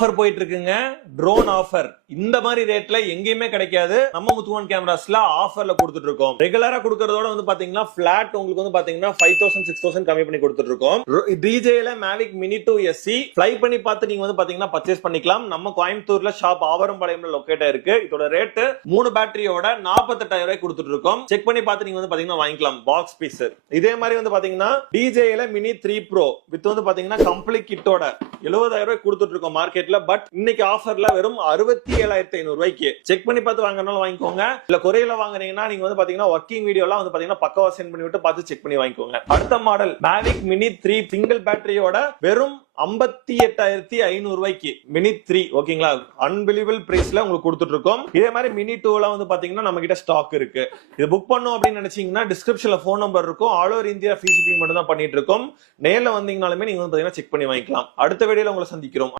Offer போயிட்டு இருக்குங்க. Drone offer இந்த மாதிரி ரேட்ல எங்கேயுமே கிடைக்காது. நம்ம முத்துவன் கேமராஸ்ல ஆஃபர்ல கொடுத்துட்டு இருக்கோம். ரெகுலரா கொடுக்கறதோட வந்து பாத்தீங்கன்னா பிளாட் உங்களுக்கு வந்து பாத்தீங்கன்னா 5000 6000 கம்மி பண்ணி கொடுத்துட்டு இருக்கோம். டிஜேல மேவிக் மினி 2 SE ஃப்ளை பண்ணி பார்த்து நீங்க வந்து பாத்தீங்கன்னா பர்ச்சேஸ் பண்ணிக்கலாம். நம்ம கோயம்புத்தூர்ல ஷாப் ஆவரம்பாளையம்ல லொகேட் ஆயிருக்கு. இதோட ரேட் 3 பேட்டரியோட 48000 ரூபாய் கொடுத்துட்டு இருக்கோம். செக் பண்ணி பார்த்து நீங்க வந்து பாத்தீங்கன்னா வாங்கிக்கலாம் பாக்ஸ் பீஸ். இதே மாதிரி வந்து பாத்தீங்கன்னா டிஜேல மினி 3 Pro வித் வந்து பாத்தீங்கன்னா கம்ப்ளீட் கிட்டோட 70000 ரூபாய் கொடுத்துட்டு இருக்கோம் மார்க்கெட்ல. பட் இன்னைக்கு ஆஃபர்ல வெறும் 67500 ரூபாய்க்கு. செக் பண்ணி பார்த்து வாங்கறனால வாங்கிக்கோங்க. இல்ல கொரியர்ல வாங்குறீங்கன்னா நீங்க வந்து பாத்தீங்கன்னா ஒர்க்கிங் வீடியோலாம் வந்து பாத்தீங்கன்னா பக்கவா சென்ட் பண்ணி விட்டு பார்த்து செக் பண்ணி வாங்கிக்கோங்க. அடுத்த மாடல் மேவிக் மினி 3 சிங்கிள் பேட்டரியோட வெறும் 58500 ரூபாய்க்கு மினி 3 ஓகேங்களா. அன்பிலீவபிள் பிரைஸ்ல உங்களுக்கு கொடுத்துட்டு இருக்கோம். இதே மாதிரி மினி 2 வந்து பாத்தீங்கன்னா நம்ம கிட்ட ஸ்டாக் இருக்கு. இது புக் பண்ணணும் அப்படின்னு நினைச்சீங்கன்னா டிஸ்கிரிப்ஷன்ல போன் நம்பர் இருக்கும். All over India free shipping மட்டும் தான் பண்ணிட்டு இருக்கோம். நேர்ல வந்தீங்கனாலுமே நீங்க வந்து பாத்தீங்கன்னா செக் பண்ணி வாங்கிக்கலாம். அடுத்த வீடியோல உங்களை சந்திக்கிறோம்.